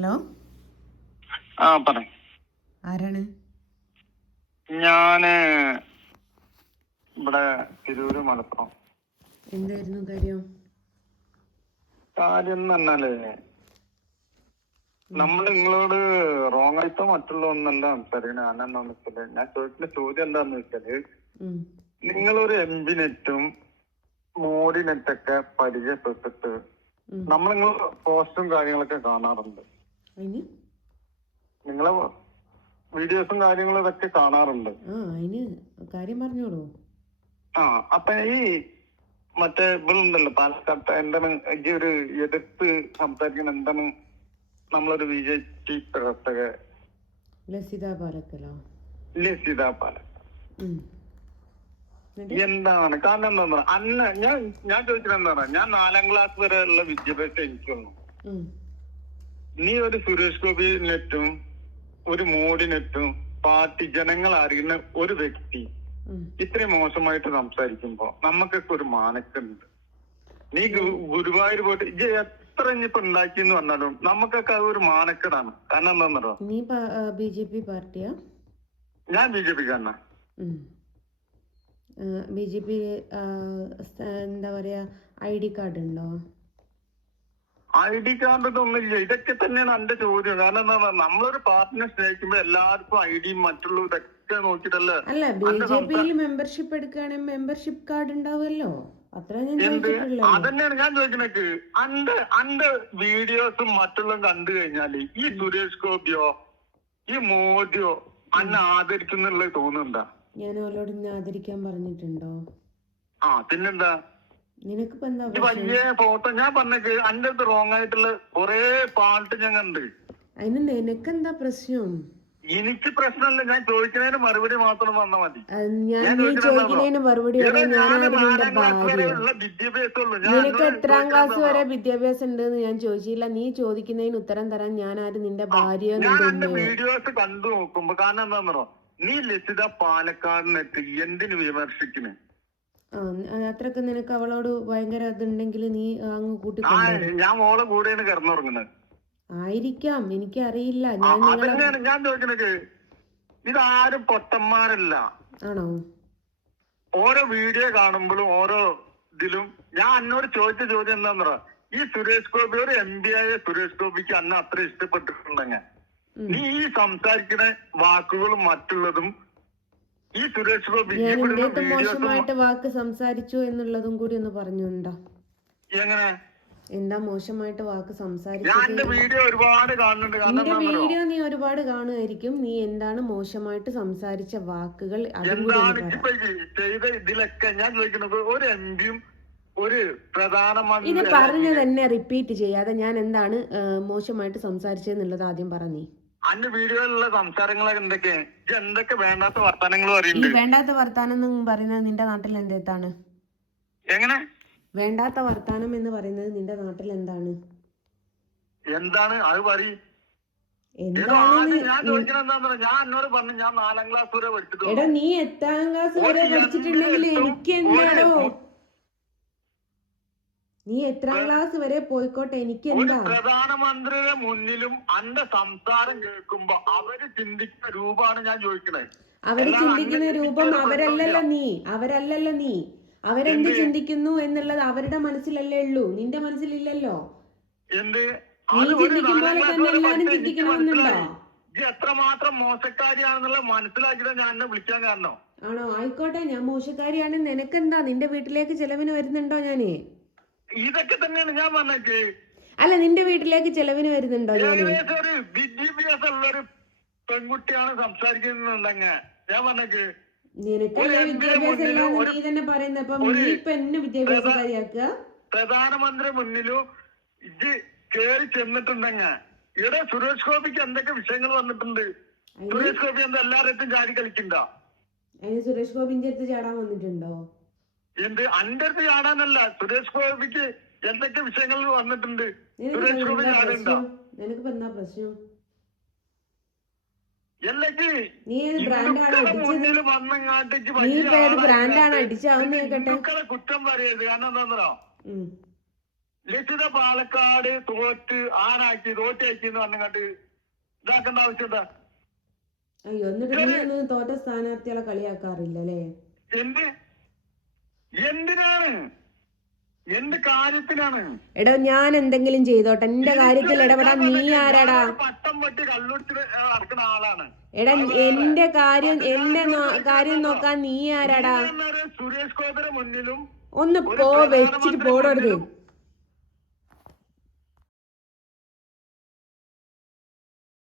Hello? ആ പറ ആരാണ്? ഞാൻ ഇവിടെ തിരൂര് മലപ്പുറം. എന്തായിരുന്നു കാര്യം? കാര്യം പറഞ്ഞാൽ നമ്മൾ നിങ്ങളോട് റോങ് ആയിട്ടോ മറ്റുള്ള ഒന്നല്ല സംസാരിക്കണേ. ഞാനെന്താന്ന് വെച്ചാൽ ഞാൻ ചോദിക്കുന്ന ചോദ്യം എന്താന്ന് വെച്ചാൽ. നിങ്ങളൊരു എം ബി നെറ്റും മോഡി നെറ്റൊക്കെ പരിചയപ്പെട്ടിട്ട്. നമ്മൾ നിങ്ങൾ പോസ്റ്റും കാര്യങ്ങളൊക്കെ കാണാറുണ്ട്. അതിന് നിങ്ങളെ വീഡിയോസും കാര്യങ്ങളും ഇതൊക്കെ കാണാറുണ്ട്. ആ അതിന് കാര്യം പറഞ്ഞോളൂ. ആ അപ്പൊ ഈ മറ്റേ ഇവളുണ്ടല്ലോ പാലക്കാട്ട് എന്താണ് ഈ ഒരു എതിർത്ത് സംസാരിക്കുന്ന എന്താണ് നമ്മളൊരു ബി ജെ പി പ്രവർത്തക? ലസിത പാലക്കലോ? ലസിത പാല ഉം. എന്നിട്ട്? എന്താണ്? കാരണം എന്താ അന്ന് ഞാൻ ഞാൻ ചോദിച്ചത് എന്താണ് ഞാൻ നാലാം ക്ലാസ് വരെയുള്ള വിദ്യാഭ്യാസം എനിക്കുള്ളൂ ഉം. നീ ഒരു സുരേഷ് ഗോപിനെറ്റും ഒരു മോഡി നെറ്റും പാർട്ടി ജനങ്ങൾ അറിയുന്ന ഒരു വ്യക്തി. ഇത്രയും മോശമായിട്ട് സംസാരിക്കുമ്പോ നമുക്കൊക്കെ ഒരു മാനക്കുണ്ട്. നീ ഗുരുവായൂർ പോയിട്ട് ഇജ് എത്ര ഇനിയിപ്പോ ഉണ്ടാക്കി എന്ന് പറഞ്ഞാലും നമുക്കൊക്കെ അത് ഒരു മാനക്കേടാണ്. കാരണം എന്താണെന്നോ നീ ബി ജെ പി പാർട്ടിയാ? ഞാൻ ബി ജെ പിക്കാരനാ. ബി ജെ പി എന്താ പറയാ ഐ ഡി കാർഡ് ഉണ്ടോ ഐ ഡി കാർഡ് ഇതൊന്നും ഇല്ല ഇതൊക്കെ തന്നെയാണ് എന്റെ ചോദ്യം. കാരണം എന്താ നമ്മളൊരു പാർട്ടിനെ സ്നേഹിക്കുമ്പോ എല്ലാവർക്കും ഐ ഡിയും മറ്റുള്ള ഇതൊക്കെ നോക്കിട്ടല്ലേ അല്ല ബി ജെ പിയിൽ മെമ്പർഷിപ്പ് എടുക്കുകയാണെങ്കിൽ മെമ്പർഷിപ്പ് കാർഡ് ഉണ്ടാവുമല്ലോ. എന്ത്? അതന്നെയാണ് ഞാൻ ചോദിക്കുന്നത്. അന്റെ അന്റെ വീഡിയോസും മറ്റുള്ളതും കണ്ടു കഴിഞ്ഞാൽ ഈ സുരേഷ് ഗോപിയോ ഈ മോദിയോ അന്നെ ആദരിക്കുന്നുള്ളത് തോന്നുന്നുണ്ടാ? ഞാൻ ഓരോട് ആദരിക്കാൻ പറഞ്ഞിട്ടുണ്ടോ? ആ പിന്നെന്താ? നിനക്കിപ്പോ എന്താ വലിയ ഫോട്ടോ ഞാൻ പറഞ്ഞേക്ക് അന്റെ അടുത്ത് റോങ് ആയിട്ടുള്ള കൊറേ പാട്ട് ഞാൻ കണ്ട് അതിന് നിനക്കെന്താ പ്രശ്നം? എനിക്ക് പ്രശ്നമല്ല ഞാൻ ചോദിക്കുന്നതിന് മറുപടി മാത്രം വന്നാ മതി. ഞാൻ ചോദിക്കുന്നതിന് മറുപടി നിനക്ക് എത്രാം ക്ലാസ് വരെ വിദ്യാഭ്യാസം ഉണ്ട് എന്ന് ഞാൻ ചോദിച്ചില്ല. നീ ചോദിക്കുന്നതിന് ഉത്തരം തരാൻ ഞാൻ ആര് നിന്റെ ഭാര്യ വീഡിയോസ് കണ്ടു നോക്കുമ്പോ കാരണം എന്താണെന്നോ നീ ലസിത പാലക്കാടിനെത്തി എന്തിനു ന- അത്രയ്ക്ക് നിനക്ക് അവളോട് ഭയങ്കര ഇതുണ്ടെങ്കിൽ നീ അങ്ങ് കൂട്ടി ഞാൻ മോളെ കൂടെയാണ് കിടന്നുറങ്ങുന്നത്. ആയിരിക്കാം എനിക്കറിയില്ല. അറിയില്ല ഞാൻ ഞാൻ ചോദിക്കുന്നത്. ഇതാരും പൊട്ടന്മാരല്ല. ആണോ? ഓരോ വീഡിയോ കാണുമ്പോഴും ഓരോ ഇതിലും ഞാൻ എന്നോട് ചോദിച്ച ചോദ്യം എന്താണെന്നോ ഈ സുരേഷ് ഗോപി ഒരു എം പി ആയ സുരേഷ് ഗോപിക്ക് അന്ന് അത്ര ഇഷ്ടപ്പെട്ടിട്ടുണ്ടെങ്കിൽ. നീ ഈ സംസാരിക്കുന്ന വാക്കുകളും മറ്റുള്ളതും ഈ സുരേഷ് ഗോപി ഞാൻ മോശമായിട്ട് വാക്ക് സംസാരിച്ചു എന്നുള്ളതും കൂടി ഒന്ന് പറഞ്ഞുണ്ടോ എങ്ങനെ? എന്താ മോശമായിട്ട് വാക്ക് സംസാരിച്ചു വീഡിയോ ഒരുപാട് കാണുന്നുണ്ട്. കാരണം നിന്റെ എന്താണെന്നറിയോ? വീഡിയോ നീ ഒരുപാട് കാണുമായിരിക്കും. നീ എന്താണ് മോശമായിട്ട് സംസാരിച്ച വാക്കുകൾ അതും കൂടി എന്താണ് ഒന്ന് പറ. ഇപ്പൊ ഈ ചെയ്ത ഇതിലൊക്കെ ഞാൻ ചോദിക്കുന്നത് ഒരു എം പിയും ഒരു പ്രധാനമന്ത്രി ഇത് പറഞ്ഞു തന്നെ റിപ്പീറ്റ് ചെയ്യാതെ ഞാൻ എന്താണ് ആ, മോശമായിട്ട് സംസാരിച്ചതെന്നുള്ളത് ആദ്യം പറ നീ. അന്റെ വീഡിയോയിലുള്ള സംസാരങ്ങളൊക്കെ എന്തൊക്കെ? ഇത് എന്തൊക്കെ വേണ്ടാത്ത വർത്തമാനങ്ങൾ ഈ പറയുന്നുണ്ട് വേണ്ടാത്ത വർത്താനം എന്ന് പറയുന്നത് നിന്റെ നാട്ടിൽ എന്താണ് എങ്ങനെ? വേണ്ടാത്ത വർത്താനം എന്ന് പറയുന്നത് നിന്റെ നാട്ടിൽ എന്താണ്? എന്താണ്? അത് പറ ഞാൻ ഞാൻ എന്നോട് പറഞ്ഞു ഞാൻ നാലാം ക്ലാസ് വരെ പഠിച്ചിട്ടുള്ളൂ. എടാ നീ എട്ടാം ക്ലാസ് വരെ പഠിച്ചിട്ടുണ്ടെങ്കിൽ എനിക്ക് എന്താടോ നീ എത്രാം ക്ലാസ് വരെ പോയിക്കോട്ടെ എനിക്ക് എന്താ? പ്രധാനമന്ത്രിയുടെ മുന്നിലും അന്റെ സംസാരം കേൾക്കുമ്പോ അവർ ചിന്തിക്കുന്ന രൂപമാണ് ഞാൻ ചോദിക്കണേ. അവർ ചിന്തിക്കുന്ന രൂപം അവരല്ലല്ലോ നീ അവരല്ലല്ലോ നീ. അവരെന്ത് ചിന്തിക്കുന്നു എന്നുള്ളത് അവരുടെ മനസ്സിലല്ലേ ഉള്ളൂ. നിന്റെ മനസ്സിലില്ലല്ലോ. എന്ത്? നീ ചിന്തിക്കും പോലെ തന്നെ എല്ലാരും ചിന്തിക്കണമെന്നുണ്ടോ? എത്രമാത്രം മോശക്കാരിയാണെന്നുള്ള മനസ്സിലാക്കിയിട്ട് ഞാൻ എന്നെ വിളിക്കാൻ കാരണം. ആണോ? ആയിക്കോട്ടെ ഞാൻ മോശക്കാരിയാണ്. നിനക്കെന്താ? നിന്റെ വീട്ടിലേക്ക് ചെലവിന് വരുന്നുണ്ടോ ഞാൻ? ഇതൊക്കെ തന്നെയാണ് ഞാൻ പറഞ്ഞേക്ക് അല്ല നിന്റെ വീട്ടിലേക്ക് ചെലവിന് വരുന്നുണ്ടോ ഏകദേശം ഒരു വിദ്യാഭ്യാസം ഉള്ള ഒരു പെൺകുട്ടിയാണ് സംസാരിക്കുന്നുണ്ടെങ്കിൽ ഞാൻ പറഞ്ഞേക്ക് നിനക്കല്ല ഒരു MBA വിദ്യാഭ്യാസം മുന്നിൽ ഇല്ലാന്ന് നീ തന്നെ പറയുന്നത് അപ്പം ഒരു നീ ഇപ്പൊ എന്നെ വിദ്യാഭ്യാസക്കാരിയാക്കുക പ്രധാനമന്ത്രി മുന്നിലും ഇത് കേറി ചെന്നിട്ടുണ്ടെങ്ക ഇവിടെ സുരേഷ് ഗോപിക്ക് എന്തൊക്കെ വിഷയങ്ങൾ വന്നിട്ടുണ്ട്? സുരേഷ് ഗോപി എന്താ എല്ലാരത്തും ചാടി കളിക്കണ്ട? സുരേഷ് ഗോപിന്റെ അടുത്ത് ചാടാൻ വന്നിട്ടുണ്ടോ? എന്ത് അന്റെ അടുത്ത് ചാടാനല്ല. സുരേഷ് ഗോപിക്ക് എന്തൊക്കെ വിഷയങ്ങൾ വന്നിട്ടുണ്ട്? സുരേഷ് ഗോപി ചാടുണ്ടോ? അല്ലെങ്കിൽ മുന്നിൽ വന്നങ്ങാട്ടേക്ക് ഹിന്ദുക്കളെ കുറ്റം പറയരുത്. കാരണം എന്താണെന്നോ. ലക്ഷിത പാലക്കാട് തോറ്റ് ആനാക്കി തോറ്റാക്കി എന്ന് പറഞ്ഞങ്ങാട്ട് ഇതാക്കേണ്ട ആവശ്യം എന്താ? അയ്യോ എന്നിട്ട് തോറ്റ സ്ഥാനാർത്ഥികളെ കളിയാക്കാറില്ല അല്ലേ എന്ത്? എന്തിനാണ്? എന്ത് കാര്യത്തിനാണ്? എടോ ഞാൻ എന്തെങ്കിലും ചെയ്തോട്ടെ. എന്റെ കാര്യത്തിൽ ഇടപെടാൻ നീ ആരാടാ? പട്ടം വെട്ടി കള്ളുടിച്ച് നടക്കുന്ന ആളാണ്. എടാ എന്റെ കാര്യം എന്റെ കാര്യം നോക്കാൻ നീ ആരാടാ? സുരേഷ് ഗോപിയുടെ മുന്നിലും ഒന്ന് പോ വെച്ചിട്ട് പോടരുത്